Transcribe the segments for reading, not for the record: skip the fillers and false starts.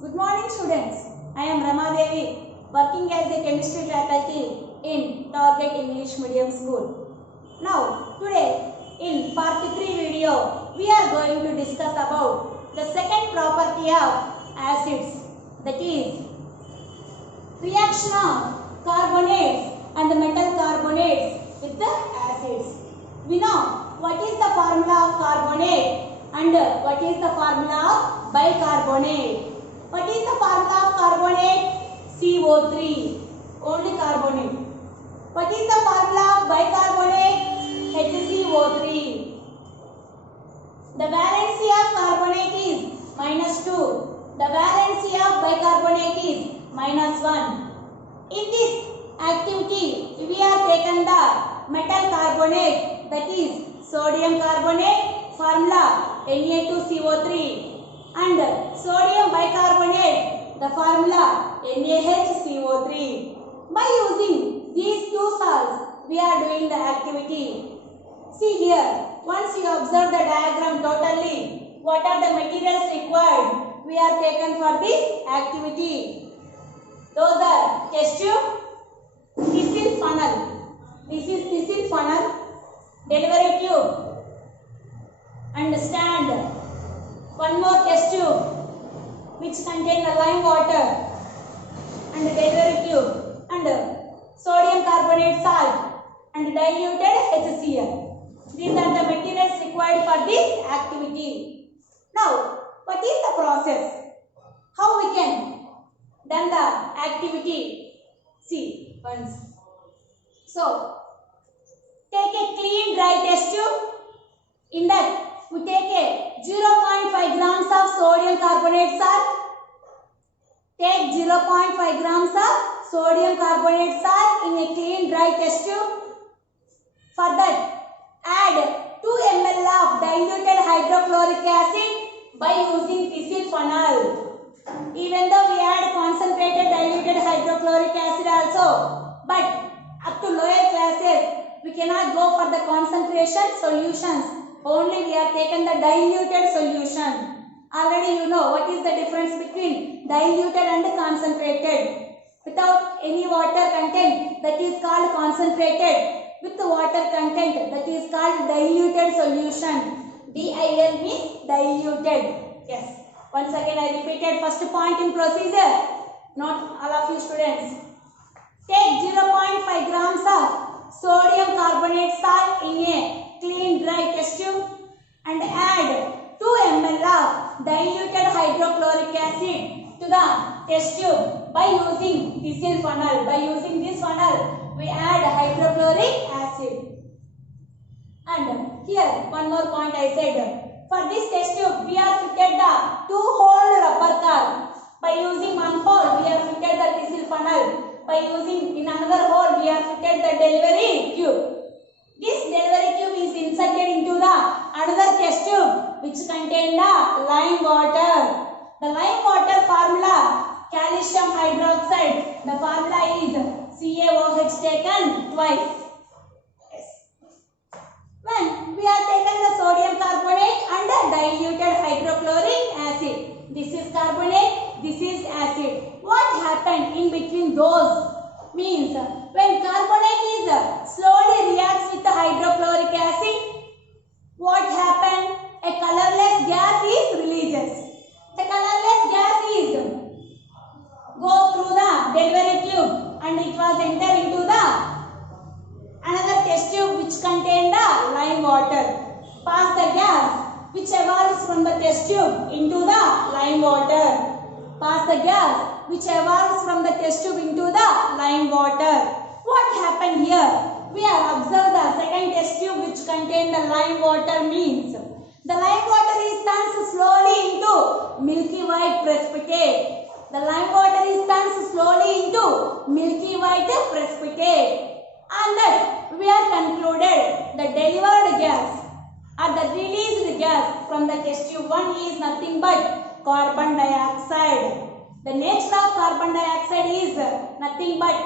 Good morning students. I am Rama Devi, working as a chemistry faculty in Target English Medium School. Now today in part 3 video we are going to discuss about the second property of acids, that is reaction of carbonates and the metal carbonates with the acids. We know what is the formula of carbonate and what is the formula of bicarbonate. What is the formula of carbonate? CO3, only carbonate. What is the formula of bicarbonate? HCO3. The valency of carbonate is -2. The valency of bicarbonate is -1. In this activity, we have taken the metal carbonate, that is sodium carbonate, formula Na2CO3, and sodium bicarbonate, the formula NaHCO3. By using these two salts, we are doing the activity. See here, once you observe the diagram totally, what are the materials required we are taken for this activity? Those are test tube, thistle funnel. This is thistle funnel, delivery tube, and stand. One more test tube which contain the lime water, and delivery tube, and sodium carbonate salt, and diluted HCl. These are the materials required for this activity. Now, what is the process? How we can done the activity? See once. So, take a clean dry test tube. In that, we take a 0.5 grams of sodium carbonate salt. Take 0.5 grams of sodium carbonate salt in a clean dry test tube. For that, add 2 ml of diluted hydrochloric acid by using thistle funnel. Even though we add concentrated diluted hydrochloric acid also, but up to lower classes, we cannot go for the concentration solutions. Only we have taken the diluted solution. Already you know what is the difference between diluted and concentrated. Without any water content, that is called concentrated. With the water content, that is called diluted solution. DIL means diluted. Yes. Once again I repeated first point in procedure. Not all of you students. Take 0.5 grams of sodium carbonate salt in a clean dry test tube and add 2 ml of diluted hydrochloric acid to the test tube by using thistle funnel. By using this funnel, we add hydrochloric acid. And here one more point I said. For this test tube, we have fitted the 2-hole rubber car. By using one hole, we have fitted the thistle funnel. By using in another hole, we have fitted the delivery tube. This delivery tube is inserted into the another test tube which contain the lime water. The lime water formula calcium hydroxide. The formula is CaOH taken twice. Yes. When we have taken the sodium carbonate and the diluted hydrochloric acid. This is carbonate, this is acid. What happened in between those? Means when carbonate is slowly reacts with the hydrochloric acid, what happened? A colorless gas is released. The colorless gas is go through the delivery tube and it was enter into the another test tube which contain the lime water. Pass the gas which evolves from the test tube into the lime water. Pass the gas which evolves from the test tube into the lime water. What happened here? We have observed the second test tube which contained the lime water means the lime water is turns slowly into milky white precipitate. The lime water is turns slowly into milky white precipitate. And that we have concluded the delivered gas or the released gas from the test tube 1 is nothing but carbon dioxide. The nature of carbon dioxide is nothing but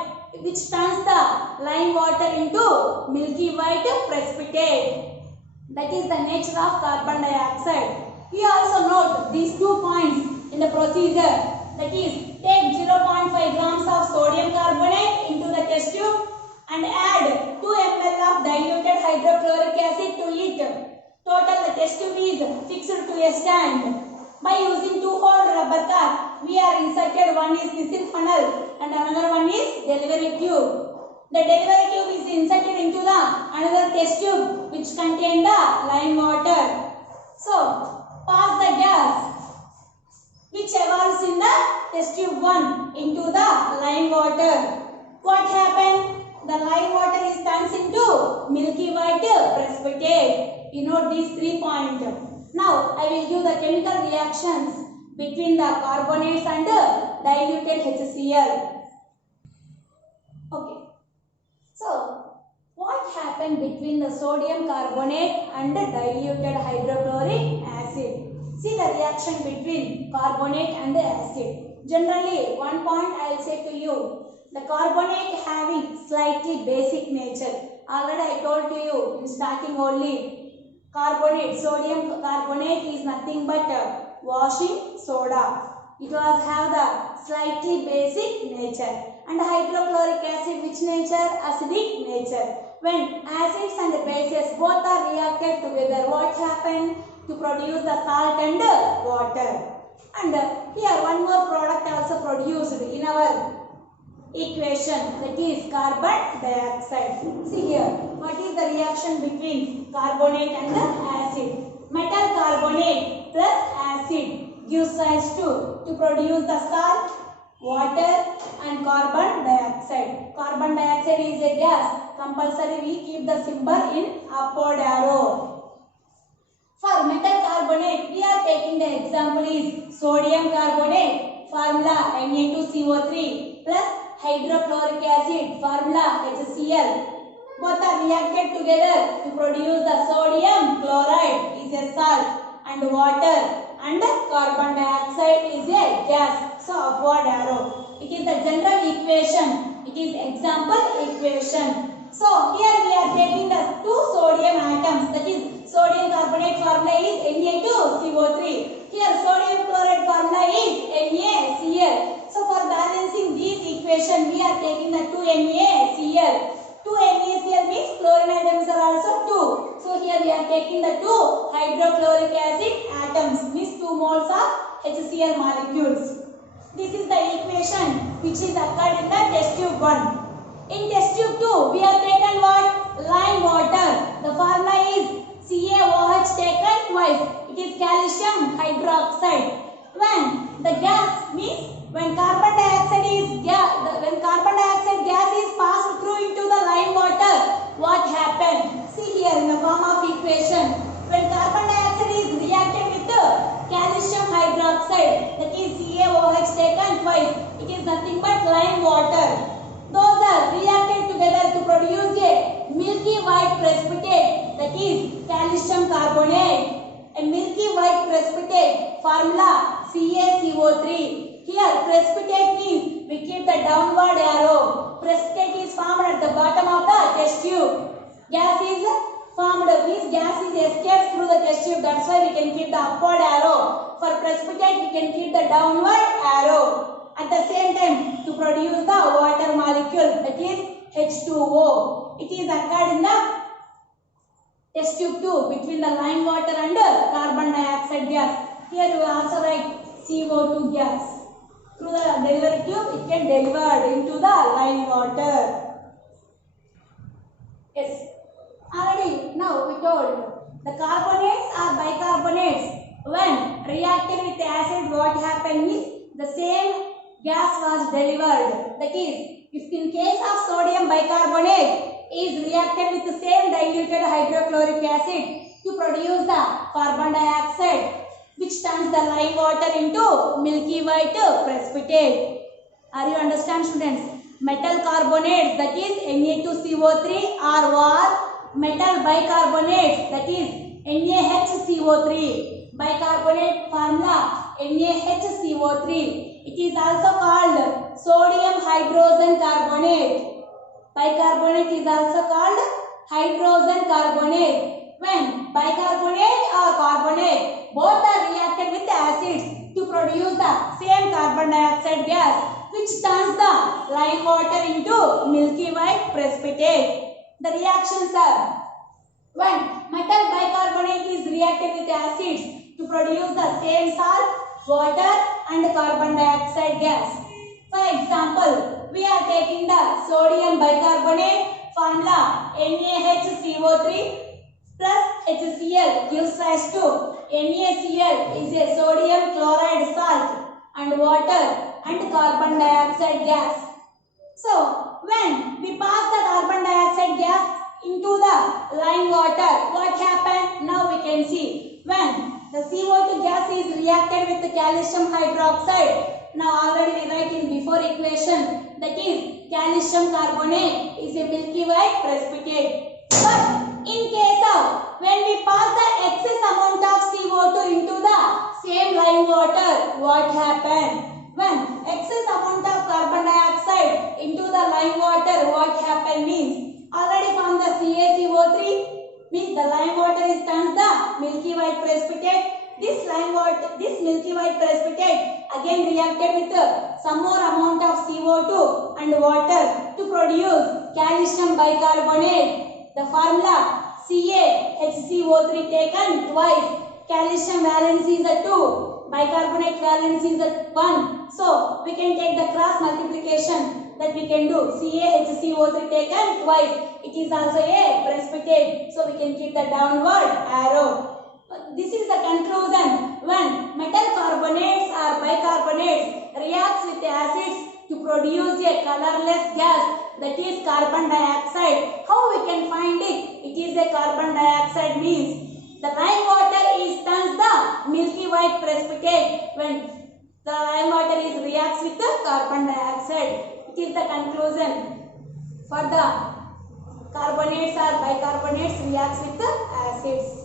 which turns the lime water into milky white precipitate. That is the nature of carbon dioxide. We also note these 2 points in the procedure. that is take 0.5 grams of sodium carbonate into the test tube and add 2 ml of diluted hydrochloric acid to it. Total the test tube is fixed to a stand. By using 2-hole rubber cap, we are inserted one is missile funnel and another one is delivery tube. The delivery tube is inserted into the another test tube which contain the lime water. So, pass the gas which evolves in the test tube 1 into the lime water. What happened? The lime water is turns into milky white precipitate. You note these 3 points. Now, I will give the chemical reactions between the carbonates and diluted HCl. Okay. So, what happened between the sodium carbonate and the diluted hydrochloric acid? See the reaction between carbonate and the acid. Generally, one point I will say to you, the carbonate having slightly basic nature. Already I told to you in starting only. Carbonate, sodium carbonate is nothing but washing soda. It was have the slightly basic nature. And hydrochloric acid, which nature? Acidic nature. When acids and bases both are reacted together, what happened? To produce the salt and water. And here one more product also produced in our equation, that is carbon dioxide. See here, what is the reaction between carbonate and the acid? Metal carbonate plus acid gives rise to produce the salt, water and carbon dioxide. Carbon dioxide is a gas. Compulsory we keep the symbol in upward arrow. For metal carbonate, we are taking the example is sodium carbonate, formula Na2CO3 plus hydrochloric acid, formula HCl. Both are reacted together to produce the sodium chloride is a salt and water and carbon dioxide is a gas. So upward arrow. It is the general equation. It is example equation. So here we are taking the 2 sodium atoms, that is sodium carbonate formula is Na2CO3. Here sodium chloride formula is NaCl. So for balancing this equation we are taking the 2 NaCl. 2 NaCl means chlorine atoms are also 2. So here we are taking the 2 hydrochloric acid atoms means 2 moles of HCl molecules. This is the equation which is occurred in the test tube 1. In test tube 2, we have taken what? Lime water. The formula is CaOH taken twice. It is calcium hydroxide. When the gas means when carbon dioxide is when carbon dioxide gas is passed through into the lime water, what happened? See here in the form of equation. When carbon dioxide is reacted with calcium hydroxide, that is CaOH taken twice, it is nothing but lime water. Those are reacted together to produce a milky white precipitate, that is calcium carbonate. A milky white precipitate, formula CaCO3. Here precipitate means we keep the downward arrow. Precipitate is formed at the bottom of the test tube. Gas is formed, means gas is escaped through the test tube. That's why we can keep the upward arrow. For precipitate we can keep the downward arrow. At the same time, to produce the water molecule, that is H2O. It is occurred in the test tube 2 between the lime water and carbon dioxide gas. Here you also write CO2 gas. Through the delivery tube, it can deliver into the lime water. Yes. Already now we told the carbonates are bicarbonates. When reacted with acid, what happened is the same gas was delivered. That is, if in case of sodium bicarbonate is reacted with the same diluted hydrochloric acid to produce the carbon dioxide, which turns the lime water into milky white precipitate. Are you understand, students? Metal carbonates, that is Na2CO3, are what? Metal bicarbonates, that is NaHCO3. Bicarbonate formula NaHCO3. It is also called sodium hydrogen carbonate. Bicarbonate is also called hydrogen carbonate. When bicarbonate or carbonate both are reacted with acids, to produce the same carbon dioxide gas, which turns the lime water into milky white precipitate. The reactions are: 1. Metal bicarbonate is reacted with acids to produce the same salt, water and carbon dioxide gas. For example, we are taking the sodium bicarbonate formula NaHCO3 plus HCl gives rise to NaCl is a sodium chloride salt and water and carbon dioxide gas. So, when we pass the carbon dioxide gas into the lime water, what happened? Now we can see. When the CO2 gas is reacted with the calcium hydroxide, now already we write in before equation, that is calcium carbonate is a milky white precipitate. But in case of when we pass the excess amount of CO2 into the same lime water, what happened? When excess amount of carbon dioxide into the lime water, what happened means already from the CaCO3 means the lime water is turns the milky white precipitate. This milky white precipitate again reacted with some more amount of CO2 and water to produce calcium bicarbonate. The formula CaHCO3 taken twice. Calcium valence is a 2, bicarbonate valence is a 1. So we can take the cross multiplication that we can do. CaHCO3 taken twice. It is also a precipitate. So we can keep the downward arrow. This is the conclusion. When metal carbonates or bicarbonates reacts with acids to produce a colorless gas, that is carbon dioxide. How we can find it? It is a carbon dioxide means the lime water is turns the milky white precipitate when the lime water is reacts with the carbon dioxide. It is the conclusion for the carbonates or bicarbonates reacts with the acids.